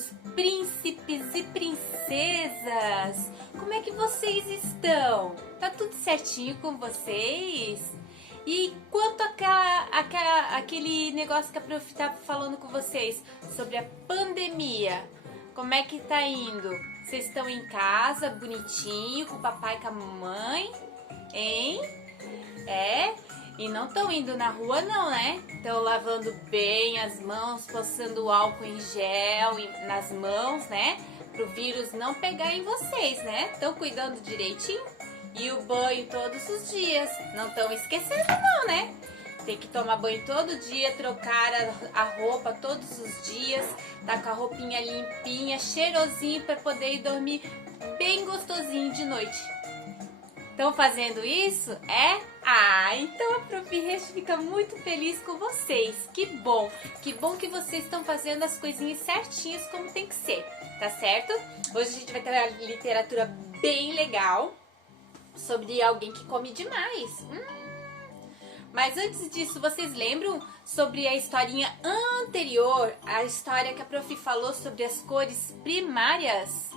meus príncipes e princesas! Como é que vocês estão? Tá tudo certinho com vocês? E quanto aquele negócio que a Prof tá falando com vocês sobre a pandemia, como é que tá indo? Vocês estão em casa, bonitinho, com o papai e com a mamãe? Hein? É? E não estão indo na rua não, né? Estão lavando bem as mãos, passando álcool em gel nas mãos, né? Pro vírus não pegar em vocês, né? Estão cuidando direitinho? E o banho todos os dias. Não estão esquecendo não, né? Tem que tomar banho todo dia, trocar a roupa todos os dias, tá com a roupinha limpinha, cheirosinho para poder ir dormir bem gostosinho de noite. Estão fazendo isso? É? Então a Prof. Regi fica muito feliz com vocês. Que bom que vocês estão fazendo as coisinhas certinhas como tem que ser, tá certo? Hoje a gente vai ter uma literatura bem legal sobre alguém que come demais. Mas antes disso, vocês lembram sobre a historinha anterior, a história que a Prof. falou sobre as cores primárias?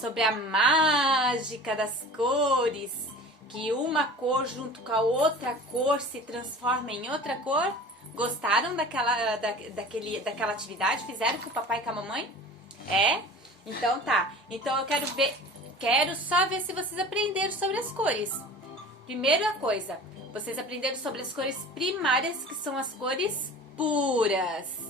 Sobre a mágica das cores, que uma cor junto com a outra cor se transforma em outra cor. Gostaram daquela atividade? Fizeram com o papai e com a mamãe? É? Então tá. Então eu quero só ver se vocês aprenderam sobre as cores. Primeira coisa, vocês aprenderam sobre as cores primárias, que são as cores puras,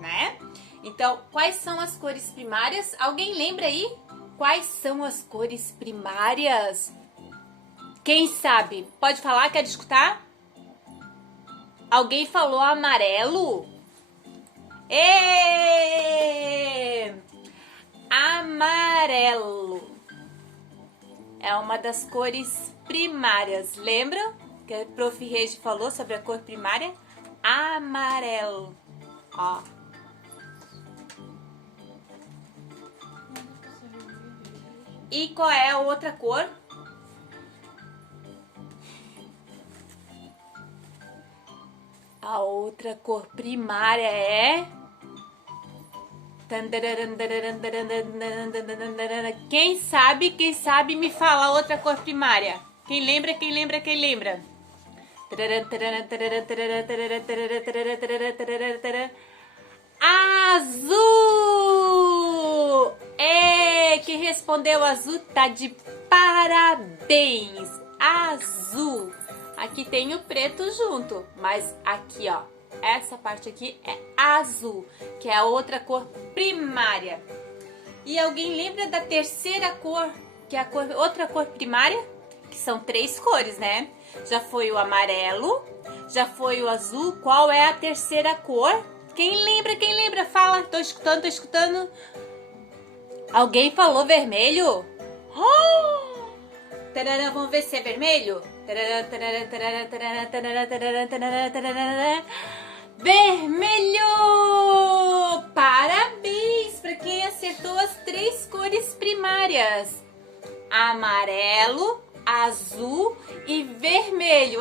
né? Então, quais são as cores primárias? Alguém lembra aí? Quais são as cores primárias? Quem sabe? Pode falar, quer escutar? Alguém falou amarelo? Amarelo é uma das cores primárias. Lembra que a Prof. Regi falou sobre a cor primária? Amarelo. Ó. E qual é a outra cor? A outra cor primária é... Quem sabe me fala a outra cor primária? Quem lembra? Azul! Quem respondeu azul tá de parabéns! Azul! Aqui tem o preto junto, mas aqui, ó, essa parte aqui é azul, que é a outra cor primária. E alguém lembra da terceira cor, que é a outra cor primária? Que são 3 cores, né? Já foi o amarelo, já foi o azul. Qual é a terceira cor? Quem lembra? Fala, tô escutando. Alguém falou vermelho? Tarará, vamos ver se é vermelho? Vermelho! Parabéns para quem acertou as 3 cores primárias. Amarelo, azul e vermelho.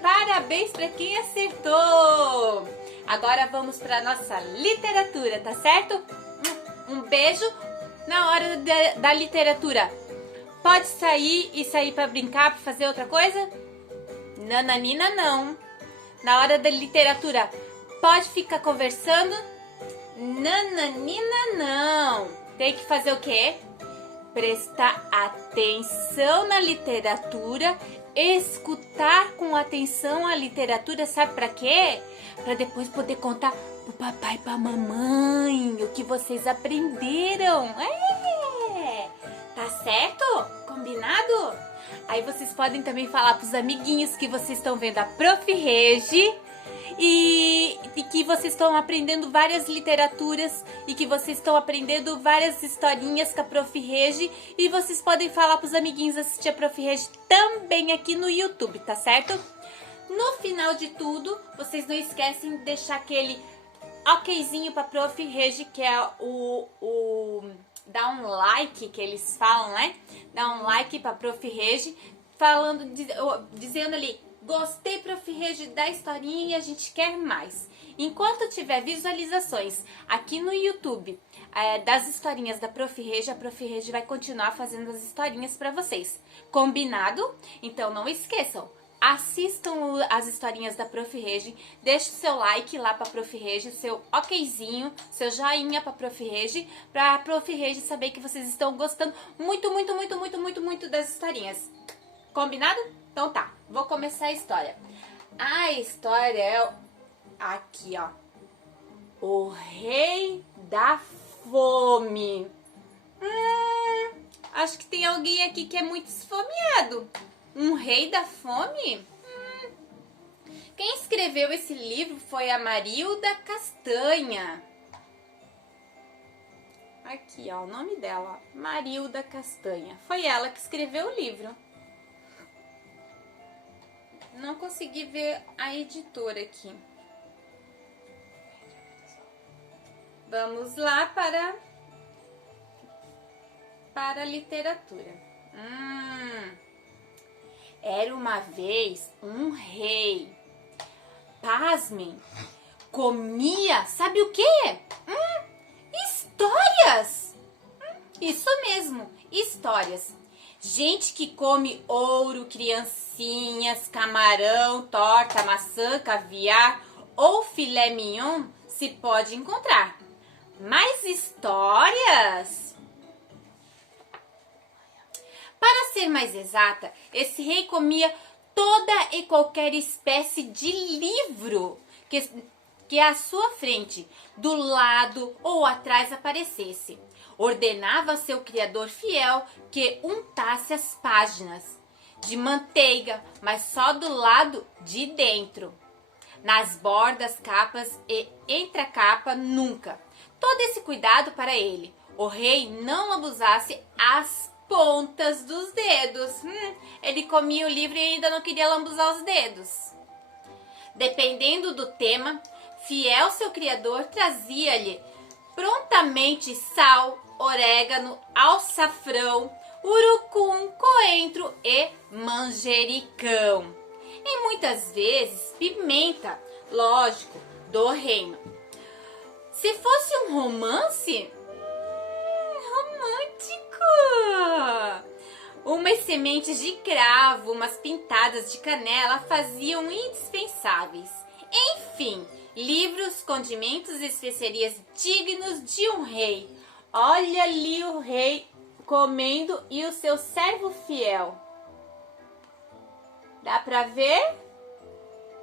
Parabéns para quem acertou. Agora vamos para nossa literatura, tá certo? Um beijo. Na hora da literatura, pode sair para brincar, para fazer outra coisa? Nananina não. Na hora da literatura, pode ficar conversando? Nananina não. Tem que fazer o quê? Prestar atenção na literatura, escutar com atenção a literatura, sabe para quê? Para depois poder contar pro papai e pra mamãe o que vocês aprenderam. Tá certo? Combinado? Aí vocês podem também falar pros amiguinhos que vocês estão vendo a Prof. Regi e que vocês estão aprendendo várias literaturas e que vocês estão aprendendo várias historinhas com a Prof. Regi, e vocês podem falar pros amiguinhos assistir a Prof. Regi também aqui no YouTube, tá certo? No final de tudo, vocês não esquecem de deixar aquele okzinho pra Prof. Regi, que é dá um like, que eles falam, né? Dá um like pra Prof. Regi, dizendo ali, Gostei, Prof. Regi, da historinha e a gente quer mais. Enquanto tiver visualizações aqui no YouTube das historinhas da Prof. Regi, a Prof. Regi vai continuar fazendo as historinhas para vocês. Combinado? Então não esqueçam, assistam as historinhas da Prof. Regi, deixe o seu like lá para Prof. Regi, seu okzinho, seu joinha para Prof. Regi, para Prof. Regi saber que vocês estão gostando muito das historinhas. Combinado? Então tá, vou começar a história. A história é aqui, ó. O Rei da Fome. Acho que tem alguém aqui que é muito esfomeado. Um Rei da Fome? Quem escreveu esse livro foi a Marilda Castanha. Aqui, ó, o nome dela, ó, Marilda Castanha. Foi ela que escreveu o livro. Não consegui ver a editora aqui. Vamos lá para a literatura. Era uma vez um rei. Pasmem, comia, sabe o quê? Histórias! Isso mesmo, histórias. Gente que come ouro, criancinhas, camarão, torta, maçã, caviar ou filé mignon se pode encontrar. Mas histórias? Para ser mais exata, esse rei comia toda e qualquer espécie de livro que à sua frente, do lado ou atrás aparecesse. Ordenava a seu criador fiel que untasse as páginas de manteiga, mas só do lado de dentro. Nas bordas, capas e entre a capa, nunca. Todo esse cuidado para ele, o rei não abusasse as pontas dos dedos. Ele comia o livro e ainda não queria lambuzar os dedos. Dependendo do tema, fiel seu criador trazia-lhe prontamente sal, orégano, alçafrão, urucum, coentro e manjericão. E muitas vezes pimenta, lógico, do reino. Se fosse um romance, romântico, umas sementes de cravo, umas pintadas de canela faziam indispensáveis. Enfim, livros, condimentos e especiarias dignos de um rei. Olha ali o rei comendo e o seu servo fiel. Dá pra ver?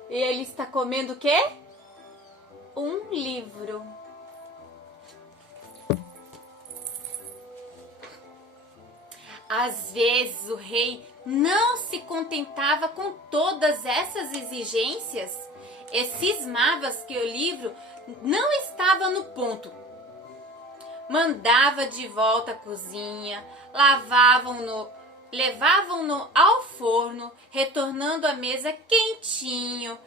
E ele está comendo o quê? Um livro. Às vezes o rei não se contentava com todas essas exigências e cismava que o livro não estava no ponto. Mandava de volta à cozinha, levavam-no ao forno, retornando à mesa quentinho,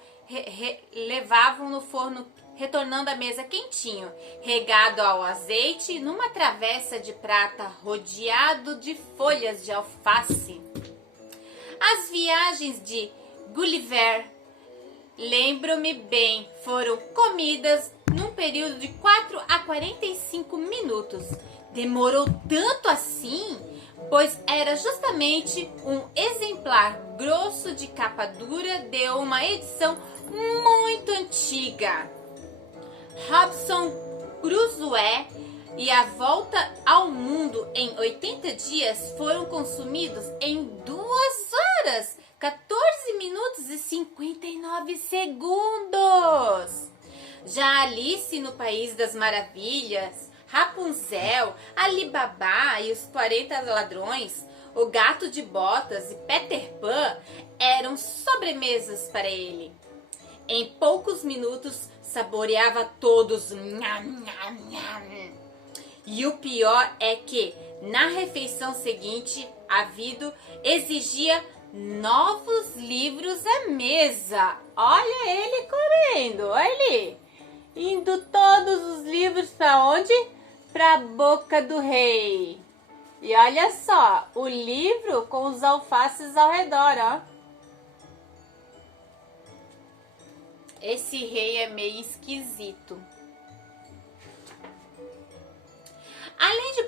retornando à mesa quentinho, regado ao azeite numa travessa de prata rodeado de folhas de alface. As viagens de Gulliver, lembro-me bem, foram comidas num período de 4 a 45 minutos. Demorou tanto assim, pois era justamente um exemplar grosso de capa dura de uma edição muito antiga. Robinson Crusoe e A Volta ao Mundo em 80 Dias foram consumidos em 2 horas, 14 minutos e 59 segundos. Já Alice no País das Maravilhas, Rapunzel, Alibaba e os 40 Ladrões, O Gato de Botas e Peter Pan eram sobremesas para ele. Em poucos minutos, saboreava todos. E o pior é que, na refeição seguinte, Ávido exigia novos livros à mesa. Olha ele comendo, olha ele. Indo todos os livros para onde? Para a boca do rei. E olha só, o livro com os alfaces ao redor, ó. Esse rei é meio esquisito. Além de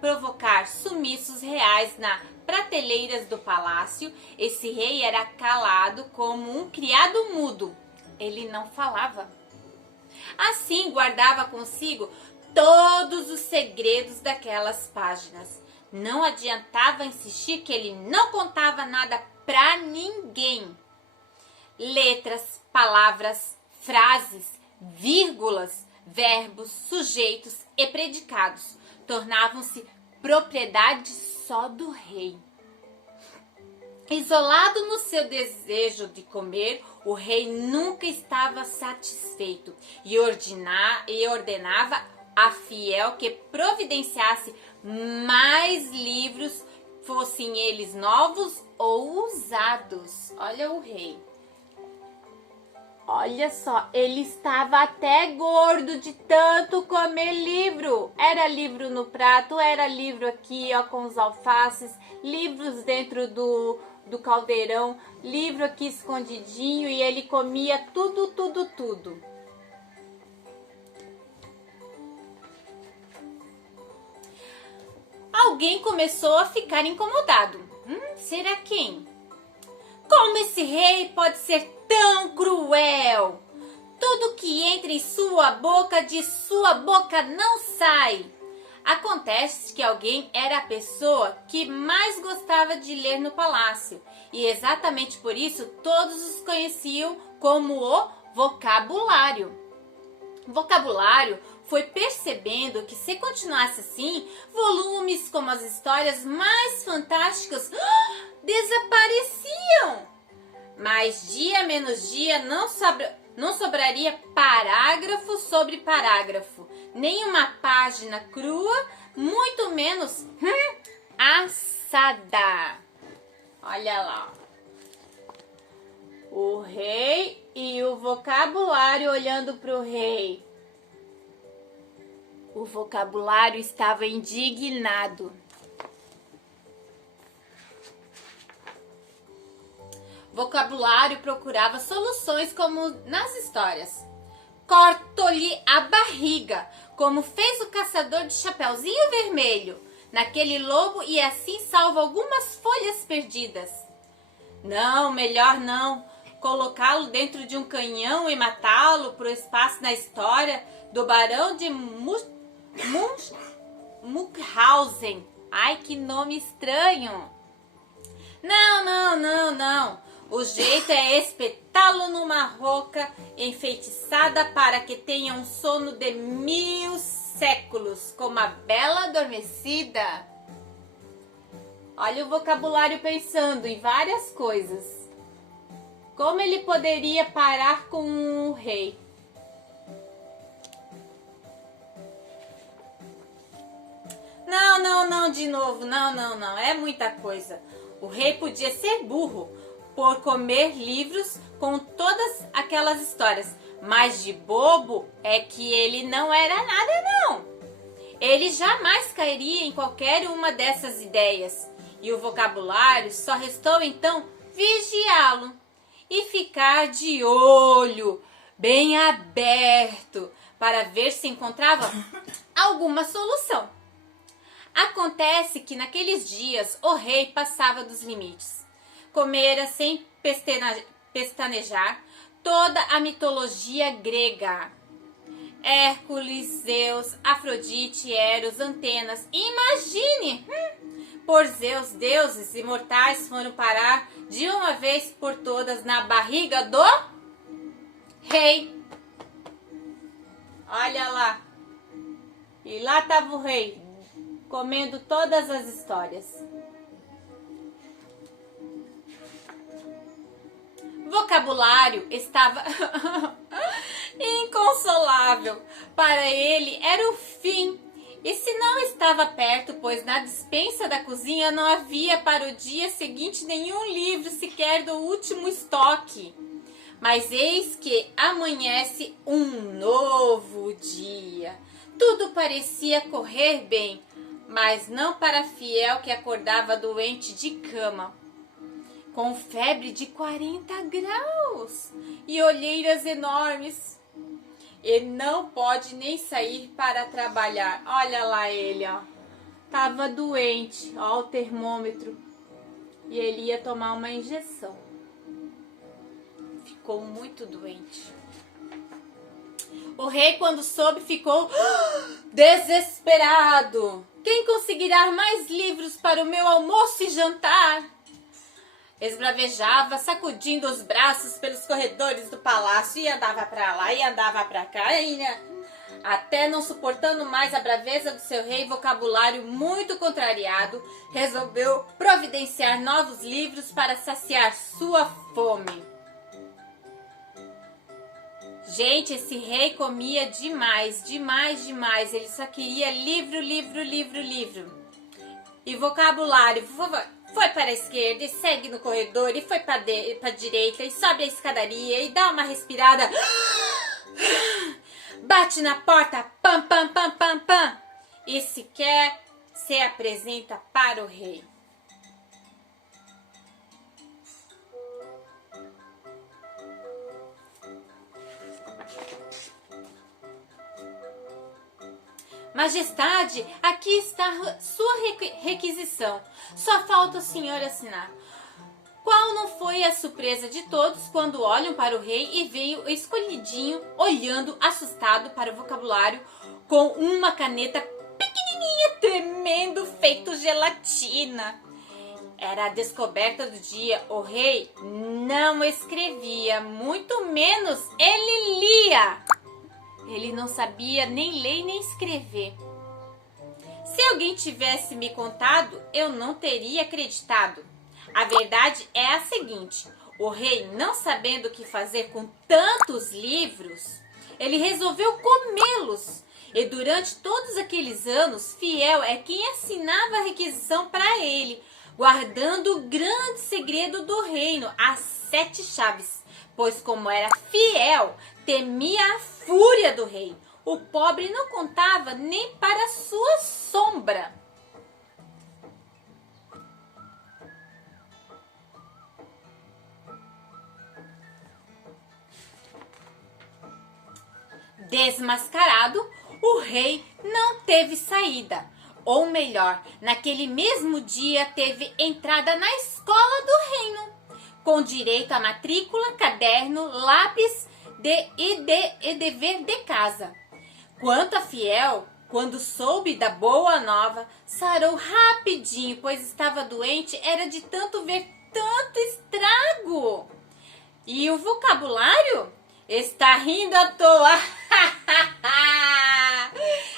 provocar sumiços reais nas prateleiras do palácio, esse rei era calado como um criado mudo. Ele não falava. Assim, guardava consigo todos os segredos daquelas páginas. Não adiantava insistir que ele não contava nada para ninguém. Letras, palavras, frases, vírgulas, verbos, sujeitos e predicados tornavam-se propriedade só do rei. Isolado no seu desejo de comer, o rei nunca estava satisfeito e ordenava a fiel que providenciasse mais livros, fossem eles novos ou usados. Olha o rei. Olha só, ele estava até gordo de tanto comer livro. Era livro no prato, era livro aqui, ó, com os alfaces, livros dentro do caldeirão, livro aqui escondidinho, e ele comia tudo. Alguém começou a ficar incomodado. Será quem? Como esse rei pode ser tão cruel? Tudo que entra em sua boca, de sua boca não sai. Acontece que alguém era a pessoa que mais gostava de ler no palácio, e exatamente por isso todos os conheciam como o vocabulário. O vocabulário foi percebendo que, se continuasse assim, volumes como as histórias mais fantásticas desapareciam. Mas dia menos dia não sobraria parágrafo sobre parágrafo, nem uma página crua, muito menos assada. Olha lá. O rei e o vocabulário olhando para o rei. O vocabulário estava indignado. Vocabulário procurava soluções como nas histórias. Corto-lhe a barriga, como fez o caçador de Chapeuzinho Vermelho naquele lobo, e assim salva algumas folhas perdidas. Não, melhor não. Colocá-lo dentro de um canhão e matá-lo pro espaço na história do Barão de Munchausen. Ai, que nome estranho. Não. O jeito é espetá-lo numa roca enfeitiçada para que tenha um sono de 1000 séculos, como a bela adormecida. Olha o vocabulário pensando em várias coisas. Como ele poderia parar com o rei? Não, de novo, não, é muita coisa. O rei podia ser burro por comer livros com todas aquelas histórias, mas de bobo é que ele não era nada, não. Ele jamais cairia em qualquer uma dessas ideias, e o vocabulário só restou então vigiá-lo e ficar de olho bem aberto para ver se encontrava alguma solução. Acontece que naqueles dias o rei passava dos limites. Comera sem pestanejar toda a mitologia grega. Hércules, Zeus, Afrodite, Eros, Antenas. Imagine! Por Zeus, deuses imortais foram parar de uma vez por todas na barriga do rei. Olha lá. E lá estava o rei, comendo todas as histórias. Vocabulário estava inconsolável. Para ele era o fim. E se não estava perto, pois na despensa da cozinha não havia para o dia seguinte nenhum livro sequer do último estoque. Mas eis que amanhece um novo dia. Tudo parecia correr bem, mas não para a fiel que acordava doente de cama. com febre de 40 graus e olheiras enormes. Ele não pode nem sair para trabalhar. Olha lá ele, ó. Tava doente, ó o termômetro. E ele ia tomar uma injeção. Ficou muito doente. O rei, quando soube, ficou desesperado. Quem conseguirá mais livros para o meu almoço e jantar? Esbravejava, sacudindo os braços pelos corredores do palácio e andava para lá e andava para cá, até não suportando mais a braveza do seu rei, Vocabulário, muito contrariado, resolveu providenciar novos livros para saciar sua fome. Gente, esse rei comia demais, demais, demais. Ele só queria livro, livro, livro, livro. E Vocabulário foi para a esquerda e segue no corredor e foi para a direita e sobe a escadaria e dá uma respirada. Bate na porta, pam, pam, pam, pam, pam. E sequer se apresenta para o rei. Majestade, aqui está sua requisição. Só falta o senhor assinar. Qual não foi a surpresa de todos quando olham para o rei e veem o escolhidinho olhando assustado para o Vocabulário com uma caneta pequenininha, tremendo, feito gelatina. Era a descoberta do dia. O rei não escrevia, muito menos ele lia. Ele não sabia nem ler nem escrever. Se alguém tivesse me contado, eu não teria acreditado. A verdade é a seguinte: o rei, não sabendo o que fazer com tantos livros, ele resolveu comê-los. E durante todos aqueles anos, Fiel é quem assinava a requisição para ele, guardando o grande segredo do reino, as 7 chaves. Pois como era fiel, temia a fúria do rei. O pobre não contava nem para sua sombra. Desmascarado, o rei não teve saída. Ou melhor, naquele mesmo dia teve entrada na escola do reino, com direito a matrícula, caderno, lápis e dever de casa. Quanto a Fiel, quando soube da boa nova, sarou rapidinho, pois estava doente, era de tanto ver tanto estrago. E o Vocabulário está rindo à toa.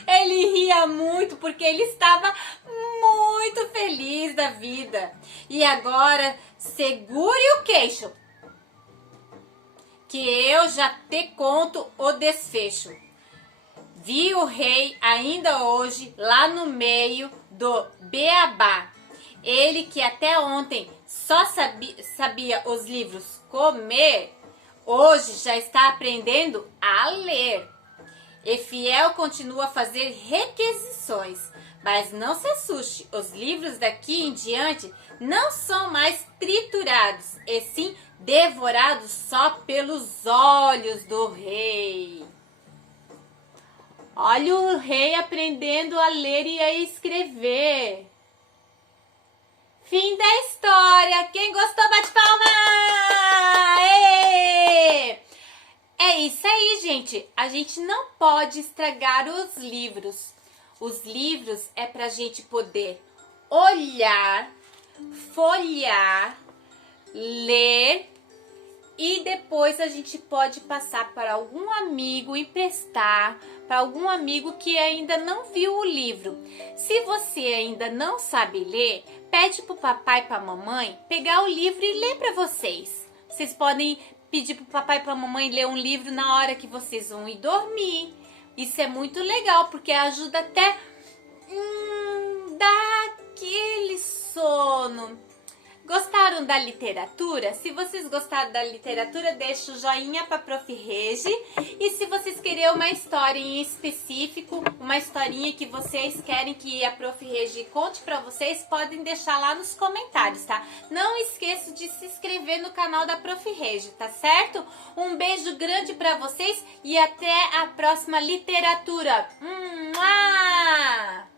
Ele ria muito porque ele estava muito feliz da vida. E agora, segure o queixo, que eu já te conto o desfecho. Vi o rei ainda hoje lá no meio do beabá. Ele que até ontem só sabia os livros comer, hoje já está aprendendo a ler. E Fiel continua a fazer requisições. Mas não se assuste, os livros daqui em diante não são mais triturados, e sim devorados só pelos olhos do rei. Olha o rei aprendendo a ler e a escrever. Fim da história. Quem gostou, bate palma! Ê! É isso aí, gente. A gente não pode estragar os livros. Os livros é pra gente poder olhar, folhear, ler e depois a gente pode passar para algum amigo, emprestar para algum amigo que ainda não viu o livro. Se você ainda não sabe ler, pede pro papai e pra mamãe pegar o livro e ler para vocês. Vocês podem pedir pro papai e pra mamãe ler um livro na hora que vocês vão ir dormir. Isso é muito legal, porque ajuda até dar aquele sono Gostaram da literatura? Se vocês gostaram da literatura, deixa o joinha para Prof. Regi. E se vocês querem uma história em específico, uma historinha que vocês querem que a Prof. Regi conte para vocês, podem deixar lá nos comentários, tá? Não esqueça de se inscrever no canal da Prof. Regi, tá certo? Um beijo grande para vocês e até a próxima literatura. Mua!